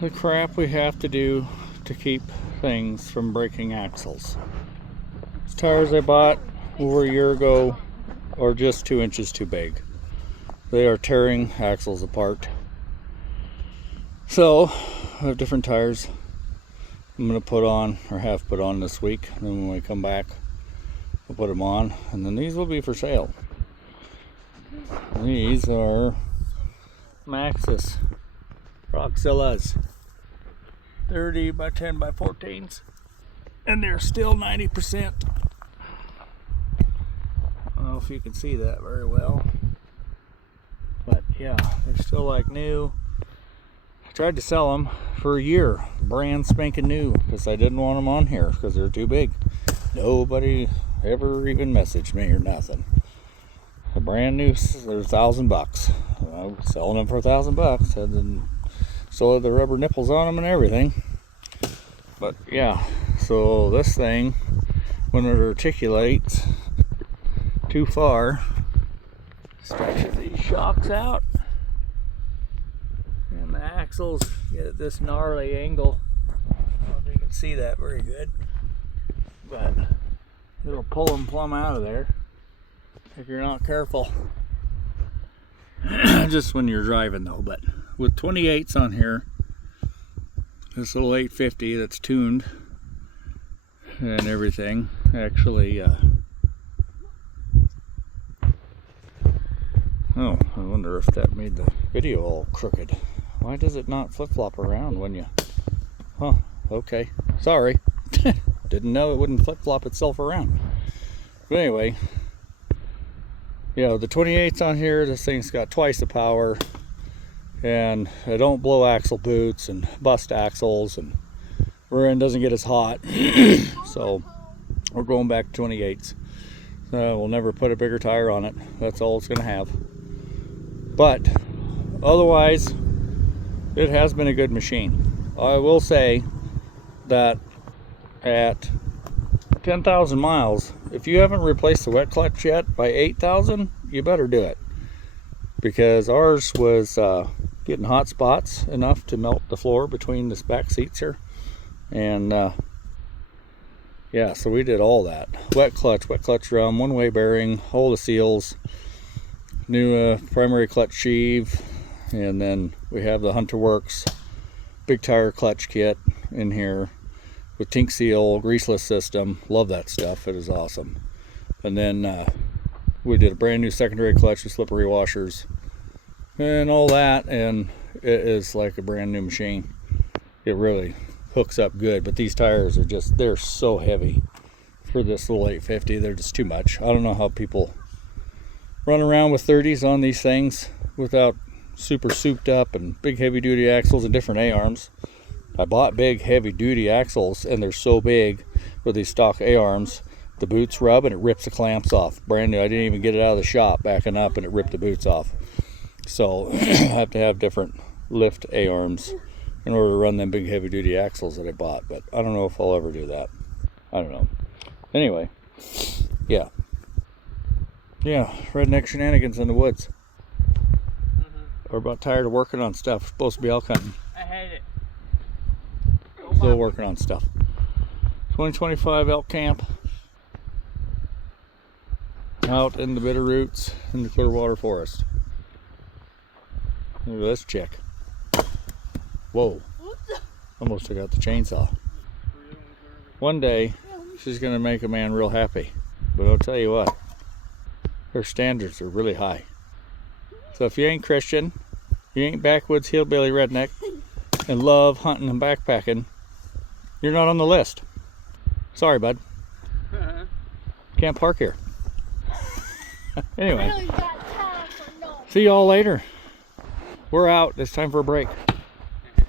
the crap we have to do to keep things from breaking axles. These tires I bought over a year ago are just 2 inches too big. They are tearing axles apart. So I have different tires I'm going to put on, or have put on this week. And then when we come back, we'll put them on, and then these will be for sale. These are Maxxis Roxillas, 30 by 10 by 14s, and they're still 90%. I don't know if you can see that very well, but yeah, they're still like new. I tried to sell them for a year, brand spanking new, because I didn't want them on here because they're too big. Nobody ever even messaged me or nothing. A brand new, they're $1,000. I was selling them for $1,000. And then still had the rubber nipples on them and everything. But yeah, so this thing, when it articulates too far, stretches these shocks out, and the axles get at this gnarly angle. I don't know if you can see that very good, but it'll pull them plumb out of there if you're not careful. Just when you're driving though. But with 28s on here, this little 850 that's tuned and everything, actually oh, I wonder if that made the video all crooked. Why does it not flip-flop around when you... Huh, okay, sorry. Didn't know it wouldn't flip-flop itself around. But anyway, you know, the 28s on here, this thing's got twice the power, and I don't blow axle boots and bust axles, and rear end doesn't get as hot. So we're going back to 28s. We'll never put a bigger tire on it. That's all it's going to have. But otherwise, it has been a good machine. I will say that at 10,000 miles, if you haven't replaced the wet clutch yet by 8,000, you better do it, because ours was getting hot spots enough to melt the floor between the back seats here. And yeah, so we did all that. Wet clutch drum, one-way bearing, all the seals, new primary clutch sheave, and then we have the Hunter Works big tire clutch kit in here with tink seal, greaseless system. Love that stuff, it is awesome. And then we did a brand new secondary clutch with slippery washers and all that, and it is like a brand new machine. It really hooks up good, but these tires are just, they're so heavy for this little 850. They're just too much. I don't know how people run around with 30s on these things without super souped up and big heavy duty axles and different A-arms. I bought big heavy duty axles, and they're so big with these stock A-arms, the boots rub and it rips the clamps off. Brand new. I didn't even get it out of the shop backing up, and it ripped the boots off. So I have to have different lift A-arms in order to run them big heavy duty axles that I bought. But I don't know if I'll ever do that. I don't know. Anyway, yeah, redneck shenanigans in the woods. We're about tired of working on stuff. We're supposed to be elk hunting. I hate it. Still working on stuff. 2025 elk camp out in the Bitter Roots in the Clearwater Forest. Look at this chick. Whoa. Almost took out the chainsaw. One day she's going to make a man real happy. But I'll tell you what, her standards are really high. So if you ain't Christian, you ain't backwoods hillbilly redneck, and love hunting and backpacking, you're not on the list. Sorry, bud. Can't park here. Anyway, see y'all later. We're out. It's time for a break.